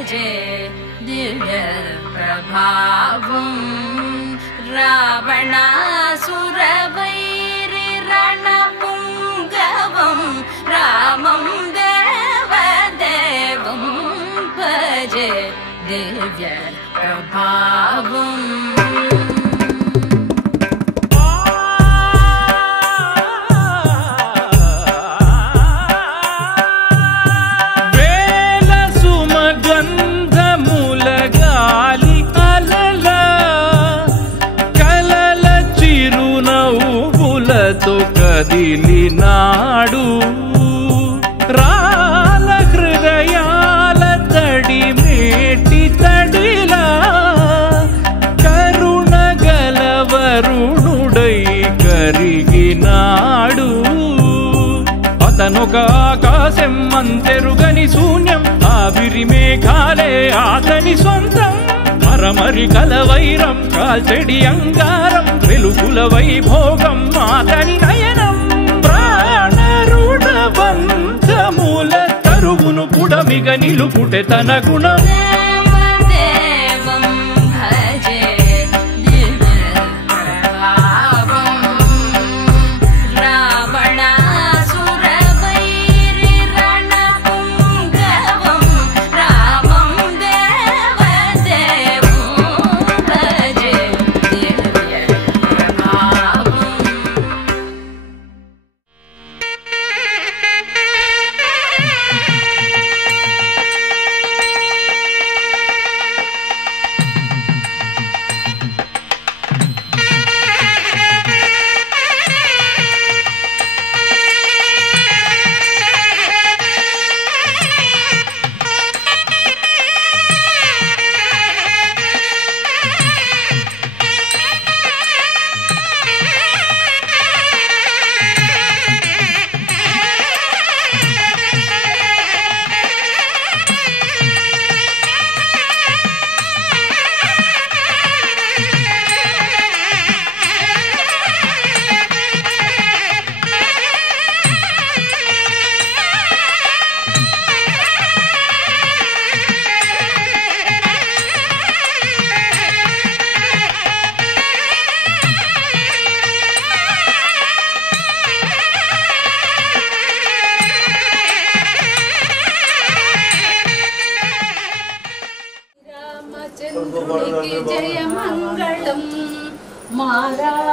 భజే దివ్య ప్రభావం రావణాసురవైరి రణపుంగవం రామం దేవదేవం భజే దివ్య ప్రభావం కదిలినాడు రాల హృదయాల తడి మేటి తడిలా కరుణ గలవరుణుడై కరిగినాడు అతనొక ఆకాశం అంతెరుగని శూన్యం ఆవిరి మేఘాలే అతని సొంతం మరమరి కలవైరం కాల్చెడి అంగారం వెలుగుల వైభోగం అతని నయనం ప్రాణరుణవంతముల తరువును పుడమిగ నిలుపుటె తన గుణం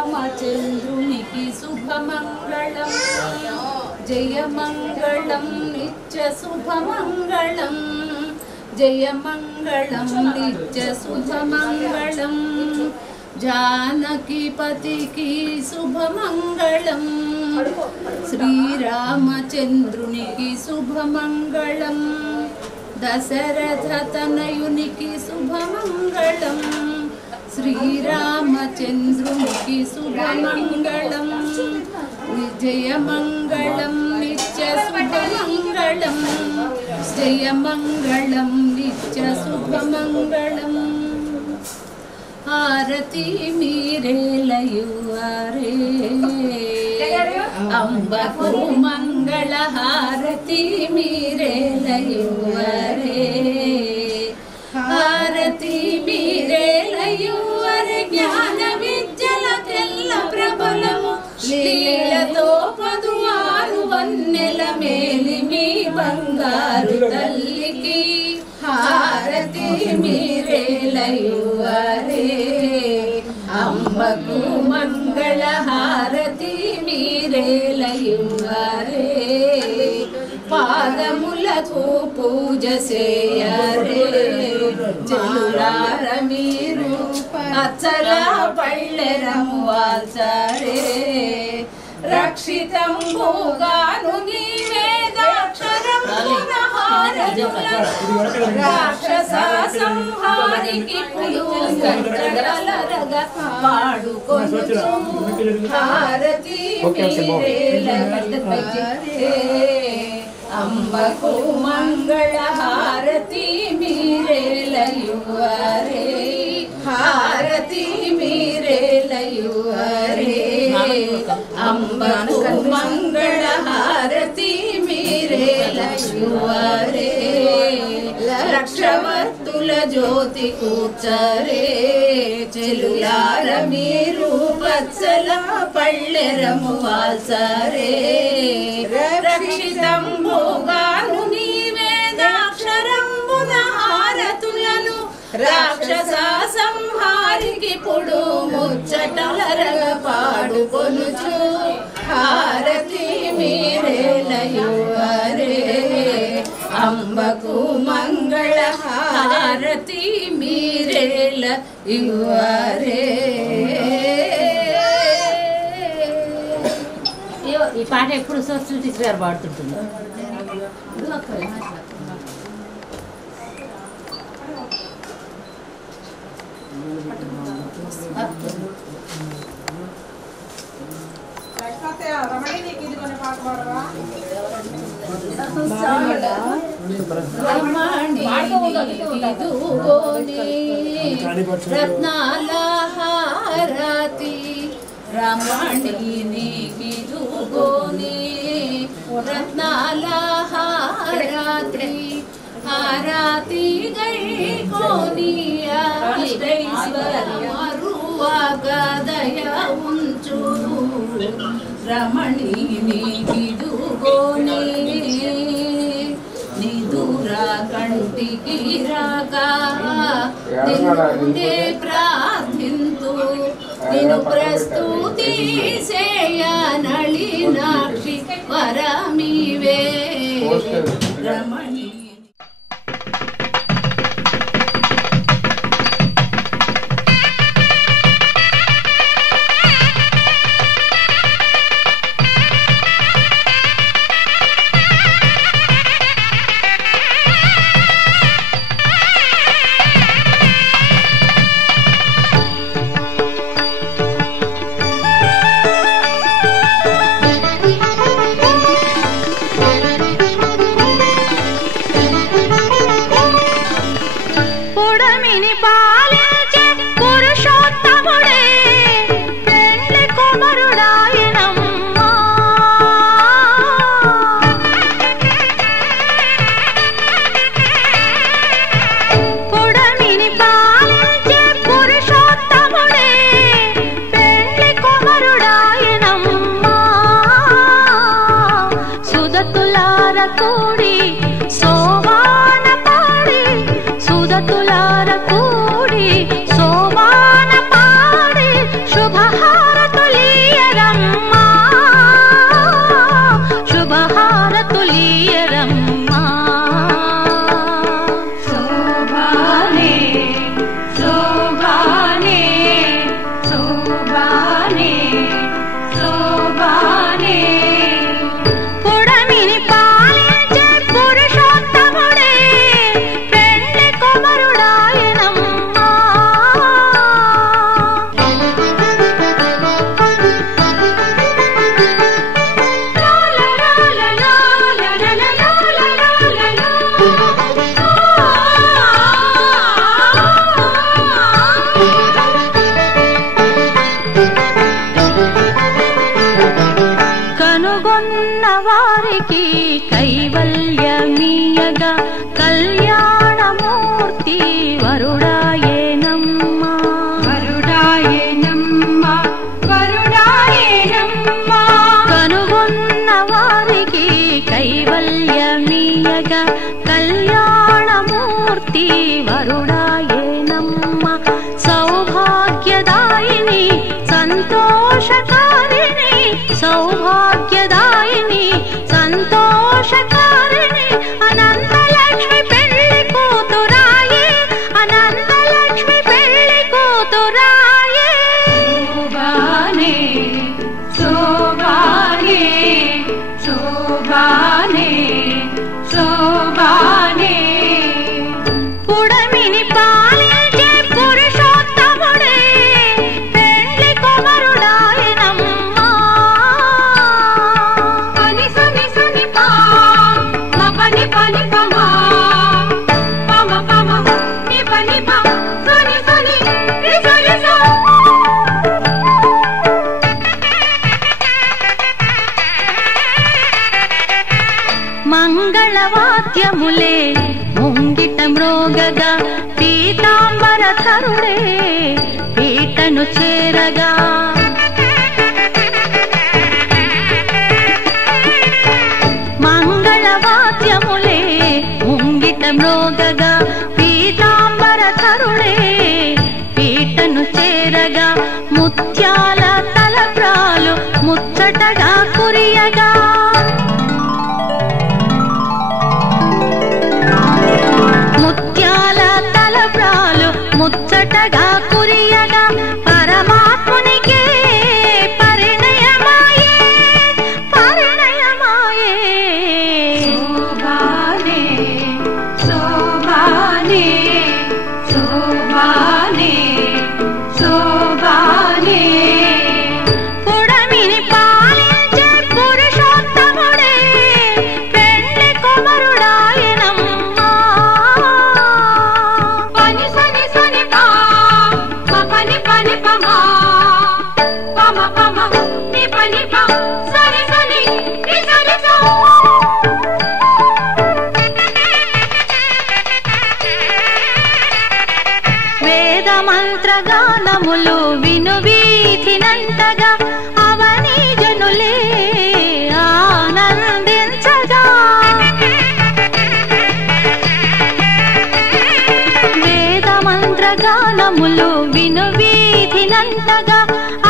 రామచంద్రునికి శుభమంగళం జయమంగళం నిత్య శుభమంగళం జయమంగళం నిత్య శుభమంగళం జానకీపతికి శుభమంగళం శ్రీరామచంద్రునికి శుభమంగళం దశరథ తనయునికి శుభమంగళం శ్రీరామచంద్రునికి శుభమంగళం జయమంగళం నిత్య శుభమంగళం జయమంగళం నిత్య శుభమంగళం హారతి మీరేలయువారే అంబకు మంగళ హారతి మీరేలయువారే హారతి మీరేలయువరే జ్ఞాన విద్యల తెల్ల ప్రబలము లీలతో పదువారు వన్నెల మేలి మీ బంగారు తల్లికి హారతి మీరేలయువరే అంబకు మంగళ హారతి మీరేలయువరే పాదములకు పూజ చేయరే చెల్లులార మీరు అచ్చల పళ్ళెరము వాల్చరే రక్షితం భోగాను నీవేదాక్షరం రాక్షస సంహారికి పులుగలరగ పాడుకొనుచు హారతి మీరేలయువరే అంబకు మంగళ హారతి మీరేలయువరే హారతి మీరేలయువరే అంబకు మంగళ హారతి మీరేలయువరే రక్ష లక్షవర్తుల జ్యోతి కూర్చరే చెలులార మీరు పచ్చల పళ్ళెరము వాల్చరే రక్షితంబుగాను నీవేదాక్షరంబున హారతులను రాక్షస సంహారికి పుడు ముచ్చటలరగ పాడుకొనుచు హారతి మీరేలయువరే అంబకు మంగళ హారతి మీరేల ఇవ్వరే. ఈ పాట ఎప్పుడు సోషల్ టీచర్ గారు పాడుతుంటుంది. రత్నాల హారతి రమణిని గిదుగోని రత్నాల హారతి హారతి గై కోనియా మరువ గదయ ఉంచు రమణిని గిదుగోని నిదురా కంటికి రాగా నిన్నుండే ప్రార్థింతు నిన్ను ప్రస్తుతి సేయ నళినాక్షి వరమివే రమణి. సౌభాగ్యదాయిని సంతోషకారిణి అనంతలక్ష్మి పెళ్లి కూతురాయే అనంతలక్ష్మి పెళ్లి కూతురాయే శోభానే శోభానే శోభానే శోభానే పుడమిని పాలించే పురుషోత్తముడే పెళ్లి కుమారుడాయనమ్మా పని సని సని పా మపని పని పమా పమ పమ ని పని పా సని సని రి సని సా మంగళవాద్యములే ముంగిట మ్రోగగా పీతాంబరధరుడే పీటను చేరగా మంగళవాద్యములే ముంగిట మ్రోగగా పీతాంబరధరుడే పీటను చేరగా ముత్యాల తలప్రాలు ముచ్చటగా కురియగా ముత్యాల తలప్రాలు ముచ్చటగా కురియగా పరమాత్మునికే పరిణయమాయే పరిణయమాయే శోభానే శోభానే శోభానే శోభానే పుడమిని పాలించే పురుషోత్తముడే పెండ్లి కుమరుడాయనమ్మా పని సని సని పా పని పని పమా పమ పమ ని పని పా సని సని ని సని సో వేద మంత్రగానములు విను వీధినంతగా అవని జనులే ఆనందించగా వేద మంత్రగానములు విను వీధినంతగా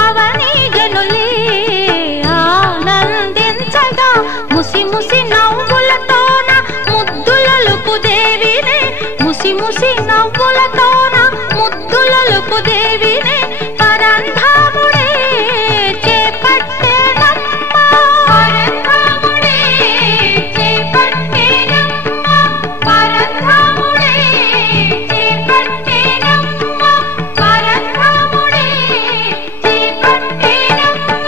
అవని జనులే ఆనందించగా ముసి ముసి నవ్వులతోన ముద్దులలుపు దేవినే ముసి ముసి నవ్వులతోన ముద్దులలుపు దేవినే పరంధాముడే చేపట్టేనమ్మా పరంధాముడే చేపట్టేనమ్మా పరంధాముడే చేపట్టేనమ్మా పరంధాముడే చేపట్టేనమ్మా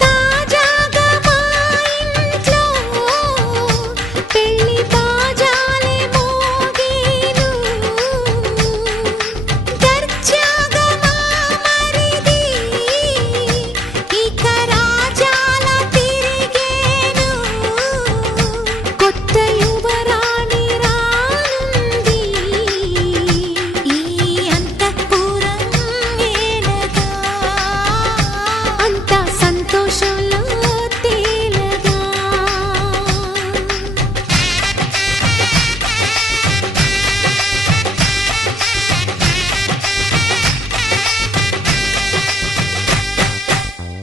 తాజాగా మా ఇంట్లో పెళ్లి బాజాలే మోగేను దర్జాగా మా మరిది ఇక రాజాల తిరిగేను కొత్త యువరాణి రానుంది ఈ అంతఃపురం ఏలగా అంత సంతోషంలో తేలగా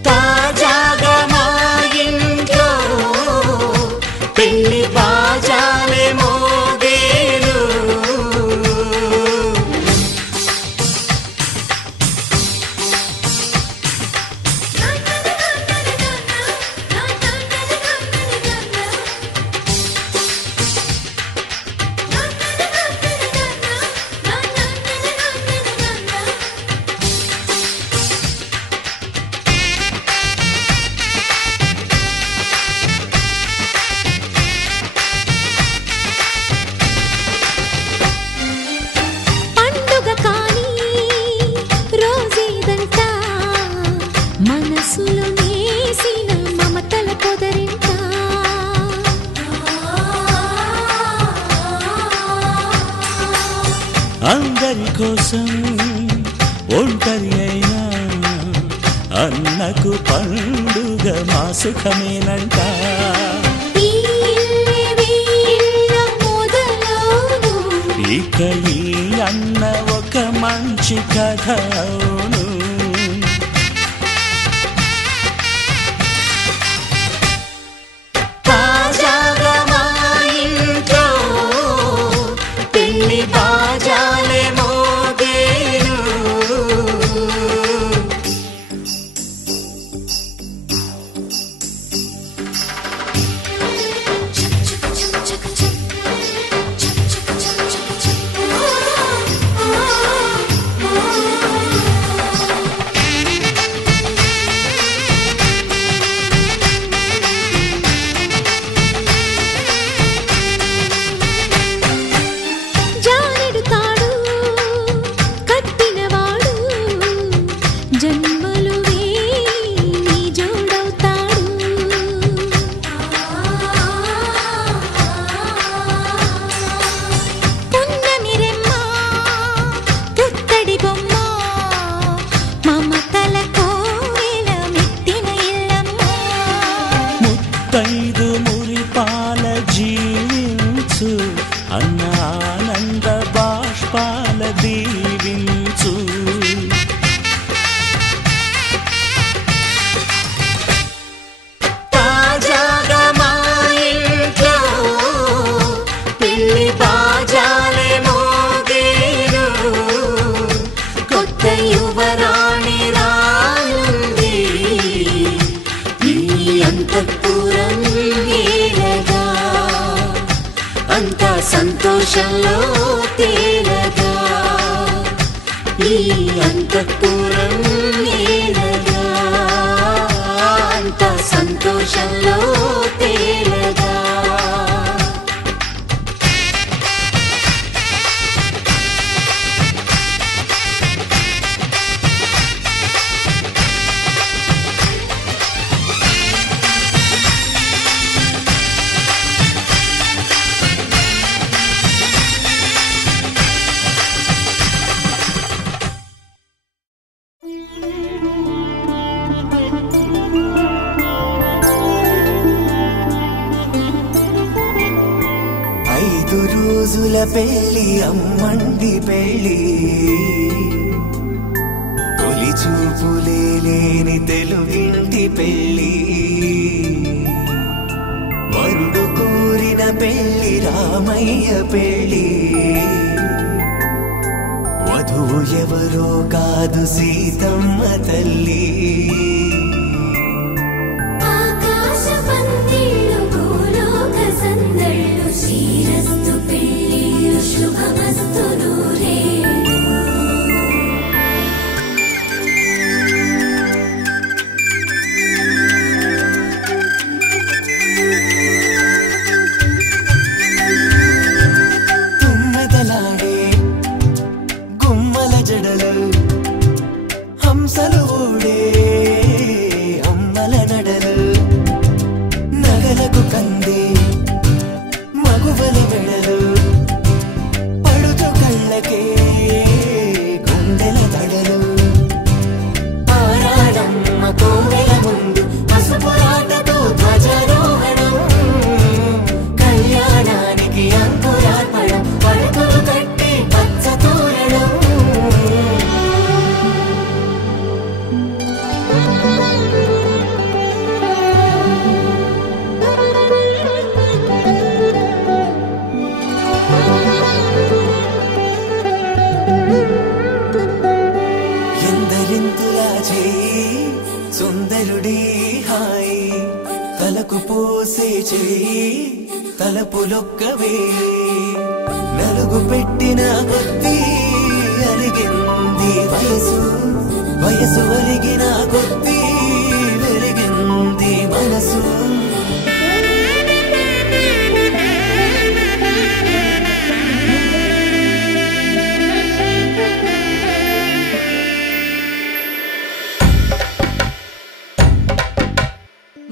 తాజాగా మా ఇంట్లో పెళ్లి బాజాలే మోగేను పండుగ కాని రోజేదంట మనసులో నేసిన మమతల పొదరింట అందరి కోసం ఒంటరి అయినా అన్నకు పండుగ మా సుఖమేనంట ఈ ఇల్లే వీళ్ళ మొదలవును ఇక ఈ మంచి కథ అవును. తాజాగా మా ఇంట్లో పెళ్లి బాజాలే మోగేను. జానెడు తాడు కట్టినవాడు జన్మలు వేయి జోడవుతాడు. పున్నమి రెమ్మ పుత్తడి బొమ్మ మమతల కోవెల మెట్టిన ఇల్లమ్మ. ముత్తైదు మురిపాల జీవించు అన్న ఆనంద బాష్పాల దీవించు. తాజాగా మా ఇంట్లో పెళ్లి బాజాలే మోగేను. కొత్త యువరాణి రానుంది ఈ అంతఃపురం ఏలగా. అంతా సంతోషంలో తేలగా ఈ అంతఃపురం ఏలగా. అంతా సంతోషంలో తేలగా. ఐదు రోజుల పెళ్లి అమ్మండి పెళ్లి. తొలి చూపులే లేని తెలుగింటి పెళ్లి. వరుడు కోరిన పెళ్లి రామయ్య పెళ్లి. వధువు ఎవరో కాదు సీతమ్మ తల్లి. ఆకాశ పందిళ్ళు భూలోక సందళ్ళు శ్రీరస్తు పెళ్ళిళ్ళు శుభమస్తు నూరేళ్ళు. తుమ్మెదలాడే గుమ్మల జడలు హంసలు ఊడే అమ్మల నడలు. నగలకు కందే మగువల మెడలు. పడుచు కళ్ళకే గుండెల దడలు. ఆరాడమ్మ కోవెల ముందు పసుపు రాటతో ధ్వజారోహణం. కళ్యాణానికి అంకురార్పణం. పడకలు కట్టి పచ్చ తోరణం. ఎందరింతులా చేయి సుందరుడి హాయి. తలకు పోసే చేయి తలపులొక్కవే. నలుగు పెట్టిన కొద్దీ అలిగింది వయసు. వయసు అలిగిన కొద్దీ వెలిగింది మనసు.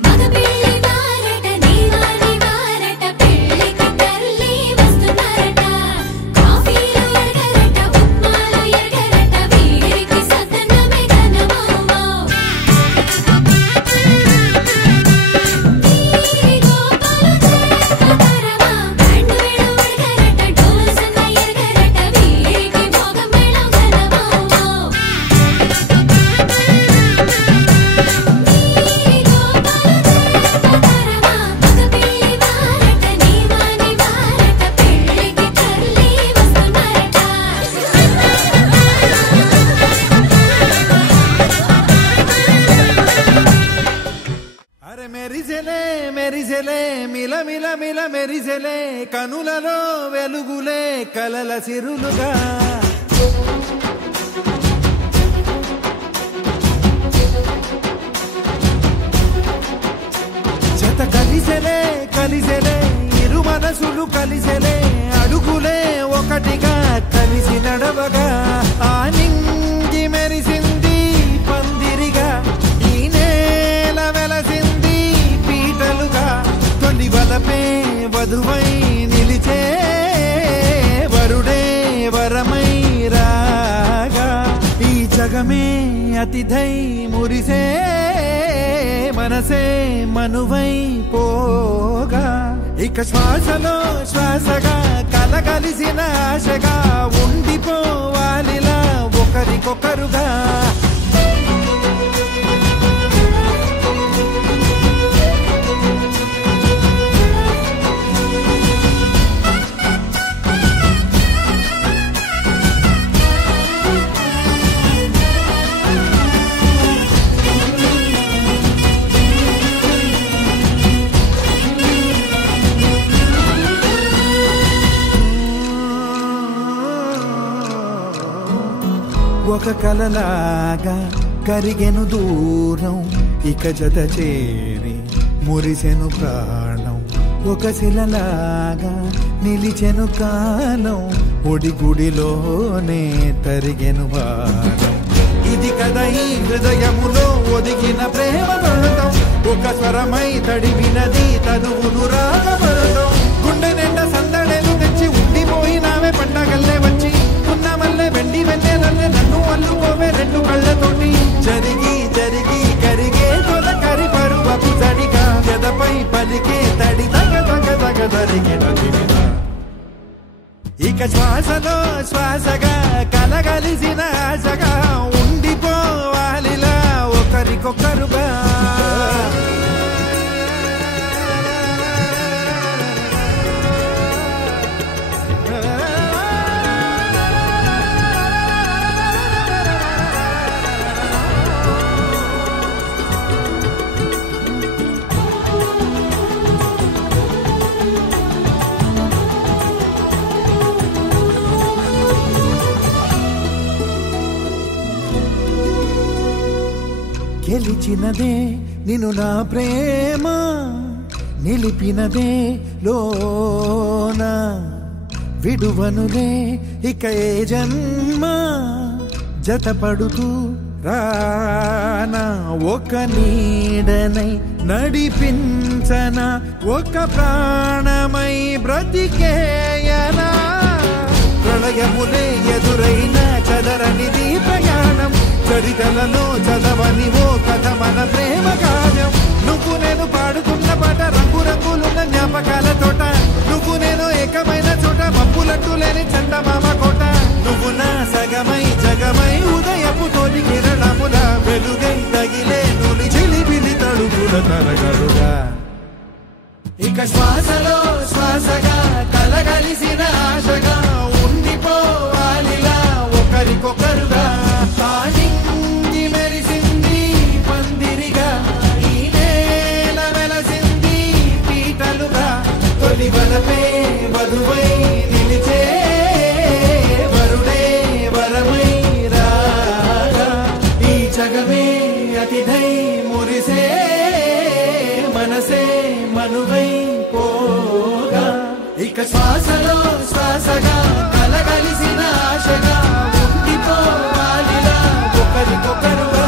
మగ పెళ్లి వారట నీవాని వారట పెళ్లికి తల్లి వస్తున్నారట. కాఫీలు ఎరగరట ఉప్మాలు ఎరగరట వీరికి సదనమే ఘనమౌమౌ. మిలమిల మెరిసెలే కనులలో వెలుగులే కలల సిరులుగా జత కలిసెలే కలిసెలే ఇరు మనసులు కలిసెలే అడుగులే ఒకటిగా కలిసి నడవగా ఆ నింగి మెరిసింది పందిరిగా ఈ నేల వెలసింది పీటలుగా తొలి వలపే వధువై నిలిచే వరుడే వరమై రాగా ఈ జగమే అతిథై మురిసే మనసే మనువై పోగా ఇక శ్వాసలో శ్వాసగా కలగలిసిన ఆశగా ఉండిపోవాలిలా ఒకరికొకరుగా ఒక కలలాగా కరిగెను దూరం ఇక జత చేరి మురిసెను ప్రాణం ఒక శిలలాగా నిలిచెను కాలం ఒడిగుడిలోనే తరిగెను వారం ఇది కదా ఈ హృదయములో ఒదిగిన ప్రేమ పర్వతం ఒక స్వరమై తడివినది తనువును రాగపడతాం గుండె నిండా సందడేలు తెచ్చి ఉండిపోయినావే పండగల్లే వచ్చి ఉన్నమల్లే వెండి వెన్నెలల్లే నన్ను అల్లుకోవే రెండు కళ్ళతోటి జరిగి జరిగి కరిగే తొలకరి పరువపు జడిగా గదపై పలికే తడి తగ తగ తగ జరిగిన ఇక శ్వాసలో శ్వాసగా కలగలిసిన ఆశగా ఉండిపోవాలిలా ఒకరికొకరుగా గెలిచినదే నిన్ను నా ప్రేమ నిలిపినదే లోన విడువనులే ఇక ఏ జన్మ జతపడుతూ రానా ఒక నీడనై నడిపించనా ఒక ప్రాణమై బ్రతికేయనా ప్రళయములే ఎదురైన చదరనిది ప్రయాణం చరితలలో చదవని ఓ కథ మన ప్రేమ కావ్యం నువ్వు నేను పాడుతున్న పాట రంగు రంగులున్న జ్ఞాపకాల తోట నువ్వు నేను ఏకమైన చోట మబ్బులట్టు లేని చందమామ కోట నువ్వు నా సగమై జగమై ఉదయపు తోటి కిరణముల వెలుగై తగిలే నులి చిలిపిలి తడుగుల తరగలుగా ఇక శ్వాసలో శ్వాసగా కలగలిసిన ఆశగా ఉండిపోవాలిలా ఒకరికొకరుగా నింగి మెరిసింది పందిరిగా ఈ నేల వెలసింది పీటలుగా తొలి వలపే వధువై నిలిచే వరుడే వరమై రాగా ఈ జగమే అతిథై మురిసే మనసే మనువై పోగా ఇక శ్వాసలో శ్వాసగా కలగలిసిన ఆశగా ఉండిపోవాలిలా ఒకరికొకరుగా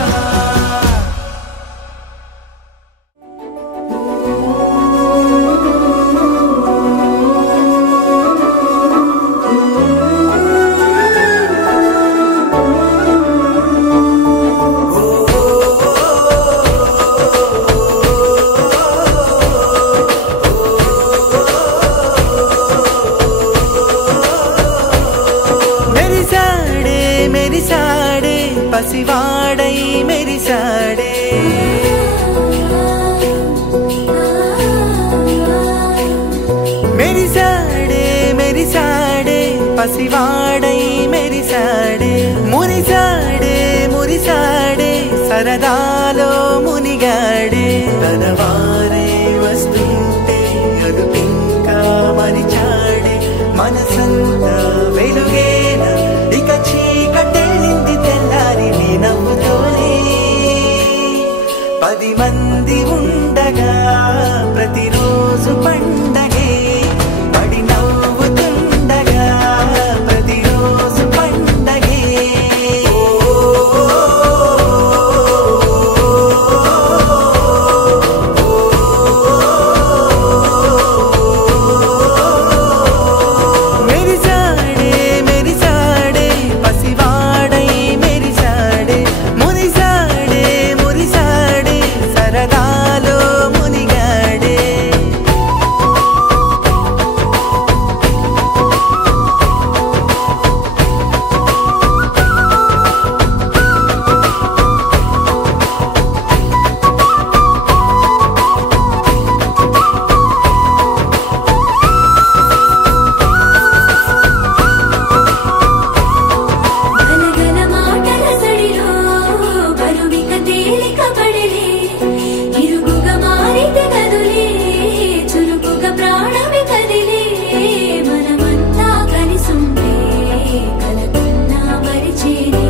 పసివాడై మెరిసాడే మెరిసాడే మెరిసాడే పసివాడై మెరిసాడే మురిసాడే మురిసాడే సరదాలో మునిగాడే తనవారే వస్తుంటే అదుపించ మనసంతా వెలుగేన ఇక చీకటెళ్ళింది తెల్లారి నీ నవ్వుతోనే 10 మంది ఉండగా ప్రతిరోజు పండగే పడి నవ్వుతుండగా ప్రతిరోజు పండగే మెరిసాడే మెరిసాడే పసివాడై మెరిసాడే మురిసాడే మురిసాడే సరదాలో మునిగాడే గలగల మాటల సడిలో బరువిక తేలిక పడిలే ఇరుగుగా మారితే కదులే చురుకుగా ప్రాణమి కదిలే మనమంతా కలిసుంటే కలకన్నా మరిచేనే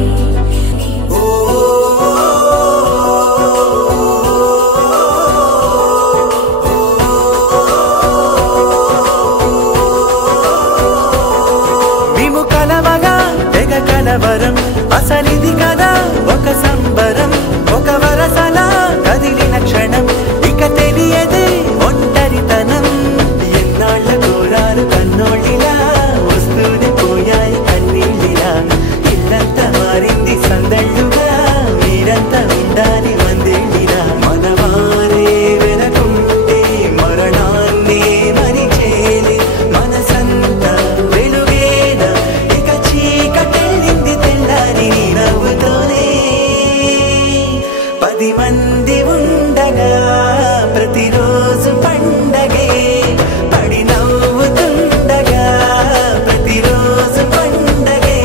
మేము కలవగా తెగ కలవరం అసలిది కదా ఒక సంబరం ఒక వరసలా కదిలిన క్షణం ఇక తెలియదే ఒంటరితనం ఎన్నాళ్ళ కోరారు కన్నోళ్ళిలా వస్తూనే పోయాయి కన్నీళ్ళిలా ఇల్లంతా మారింది సందళ్ళుగా మీరంతా ఉండాలి వందేళ్ళిలా మనవారే వెనకుంటే మరణాన్నే మరిచేలే మనసంతా వెలుగేన ఇక చీకటెళ్ళింది తెల్లారి నీ నవ్వుతోనే 10 మంది ఉండగా ప్రతిరోజు పండగే పడి నవ్వుతుండగా ప్రతిరోజు పండగే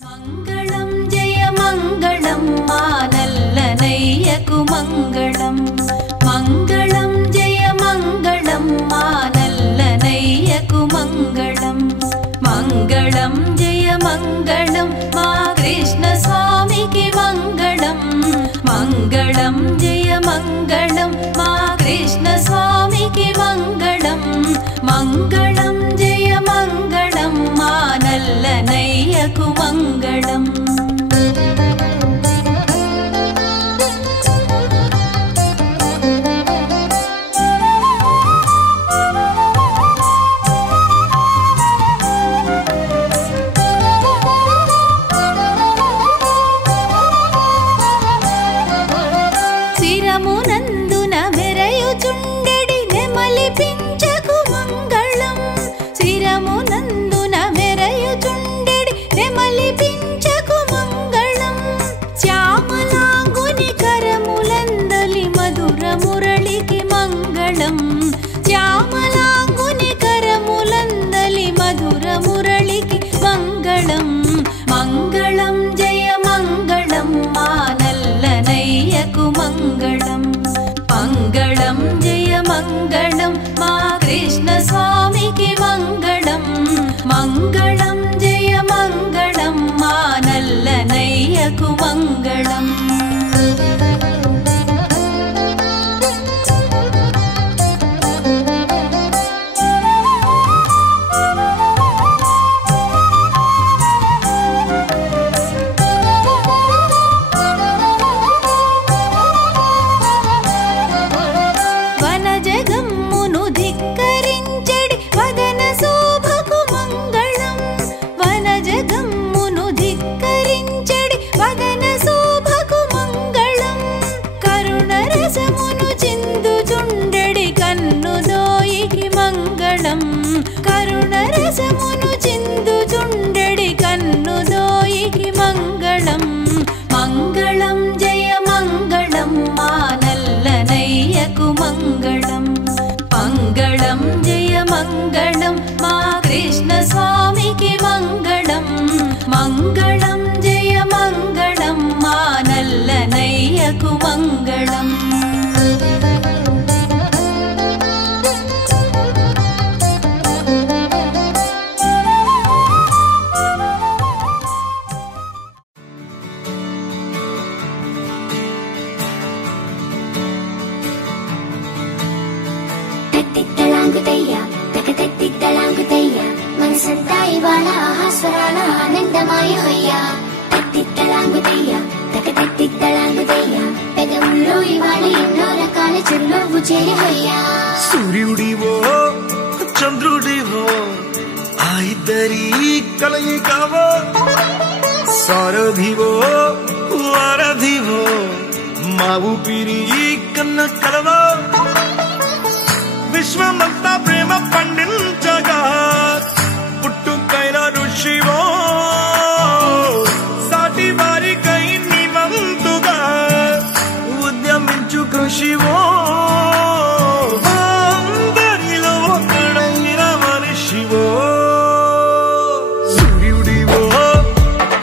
మంగళం జయ మంగళం మా నల్లనయ్యకు మంగళం మంగళం జయ మంగళం మా నల్లనయ్యకు మంగళం మంగళం జయ మంగళం మా కృష్ణ స్వామికి మంగళం మంగళం జయ మంగళం మా కృష్ణ స్వామికి మంగళం మంగళం జయ మంగళం మా నల్లనయ్యకు మంగళం శిరమునందున మెరయుచుండెడి నెమలి పించకు మంగళం శిరమునందున మెరయుచుండెడి నెమలి పించకు మంగళం శ్యామలాంగుని కరములందలి మధుర మురళికి మంగళం శ్యామలాంగుని కరములందలి మధుర మురళికి మంగళం మంగళం జయ మంగళం మా నల్లనయ్యకు మంగళం మంగళం జయ మంగళం మా కృష్ణ స్వామికి మంగళం మంగళం జయ మంగళం మా నల్లనయ్యకు మంగళం వనజగమ్మును ధిక్కరించెడి వదన శోభకు మంగళం వనజగమ్మును ధిక్కరించెడి వదన శోభకు మంగళం కరుణరసమును చిందుచుండెడి కన్నుదోయికి మంగళం కరుణరసమును చిందుచుండెడి కన్నుదోయికి మంగళం మంగళం జయ మంగళం మా నల్లనయ్యకు మంగళం మంగళం జయ మంగళం మా కృష్ణ స్వామికి మంగళం మంగళం జయ మంగళం మా నల్లనయ్యకు మంగళం. మనసంతా ఇవాళ ఆహాస్వరాల ఆనందమాయమయ్యా. తత్తిత్తలాంగుతయ్యా తకతత్తిత్తలాంగుతయ్యా పెదవుల్లో ఇవాళ ఎన్నో రకాల చిరునవ్వు చేయమయ్యా. సూర్యుడివో చంద్రుడివో ఆ ఇద్దరి కలయికవో సారథివో వారధివో మా ఊపిరి కన్న కలవో విశ్వమంతా ప్రేమ పండించగా పుట్టుకైన ఋషివో సాటి వారికై నివంతుగా ఉద్యమించు కృషివో అందరిలో ఒకడైన మనిషివో. సూర్యుడివో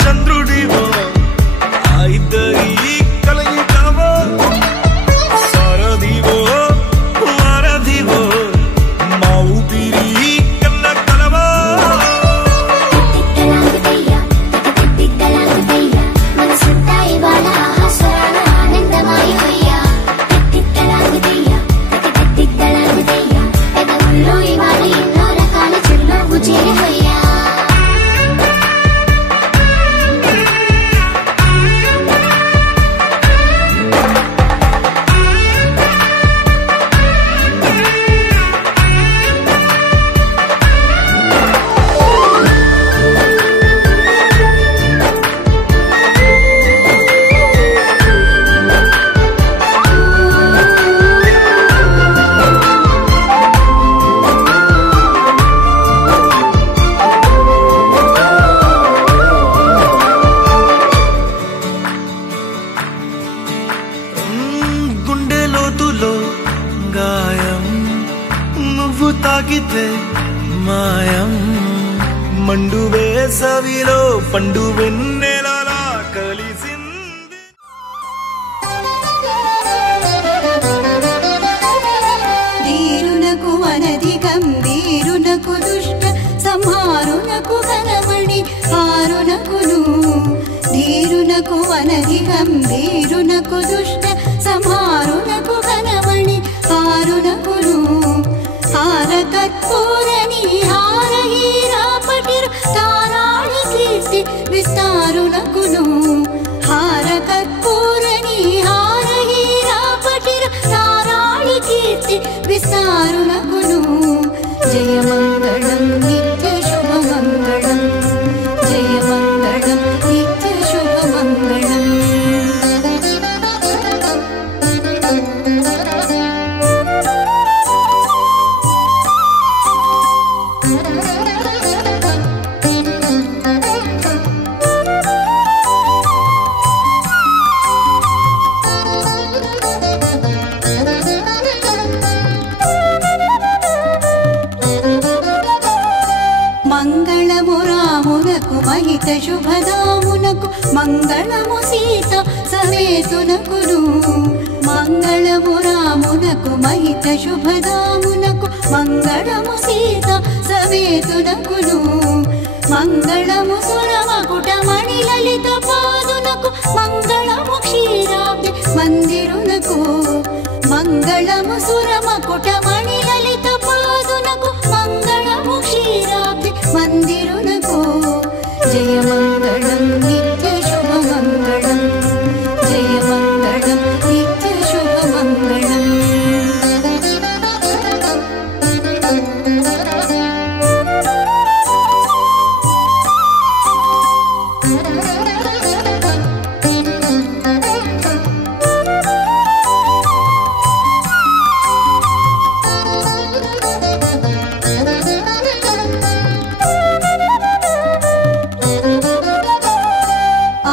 చంద్రుడివో ఆ ఇద్దరి కలయికవో సారథివో వారధివో మా ఊపిరి కన్న కలవో. తత్తిత్తలాంగుతయ్యా తకతత్తిత్తలాంగుతయ్యా మనసంతా ఇవాళ ఆహాస్వరాల ఆనందమాయమయ్యా. తత్తిత్తలాంగుతయ్యా తకతత్తిత్తలాంగుతయ్యా పెదవుల్లో ఇవాళ ఎన్నో రకాల చిరునవ్వు చేయమయ్యా. గుండె లోతులో గాయం నువ్వు తాకితే మాయం మండు వేసవిలో పండు వెన్నెలలా కలిసింది. ధీరునకు అనధికం వీరునకు దుష్ట సంహారునకు ఘనమణి హారునకును. ధీరునకు అనధికం వీరునకు దుష్ట సంహారునకు ఘనమణి హారునకును. హారకర్పూరని హారహీరాపటిరు తారాళి కీర్తి విస్తారునకును. హారకర్పూరని హారహీరాపటిరు తారాళి కీర్తి విస్తారునకును. జయ మంగళం నిత్య శుభ మంగళం జయ మంగళం నిత్య శుభ మంగళం. మంగళము రామునకు మహిత శుభదామునకు మంగళము సీత సమేతునకును. మంగళము రామునకు మహిత శుభదామునకు మంగళము సీత సమేతునకును. మంగళము సురమకుట మణి లలిత పాదునకు మంగళము క్షీరాబ్ది మందిరునకు. మంగళము సురమకుట మణి లలిత పాదునకు మంగళము క్షీరాబ్ది మందిరునకు. జయ మంగళం నిత్య శుభ మంగళం జయ మంగళం నిత్య శుభ మంగళం.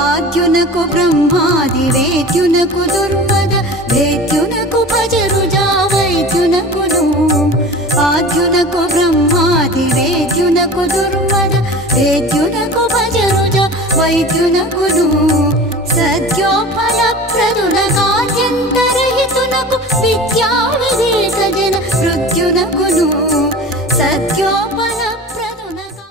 ఆద్యునకు బ్రహ్మాది వేద్యునకు దుర్పద వేద్యునకు భజరుజా వైద్యునకును. ఆద్యునకు బ్రహ్మాది వేద్యునకు వేద్యునకు దుర్మద వేద్యునకు భజనుజ వైద్యునకును సత్యోఫలప్రదునకాద్యంతరహితునకు విద్యా వివేక జన మృత్యునకును సత్యోఫలప్రదునకా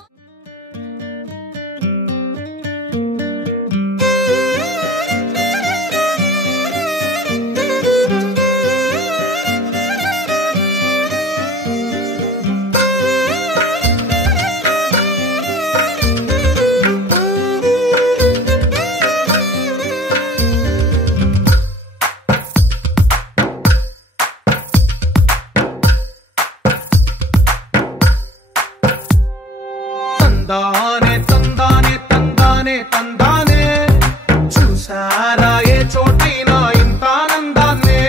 తందానే తందానే తందానే తందానే చూసారా ఏ చోటైనా ఇంత ఆనందాన్నే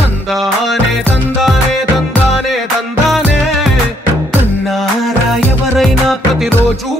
తందానే తందానే తందానే తందానే కన్నారా ఎవరైనా ప్రతిరోజు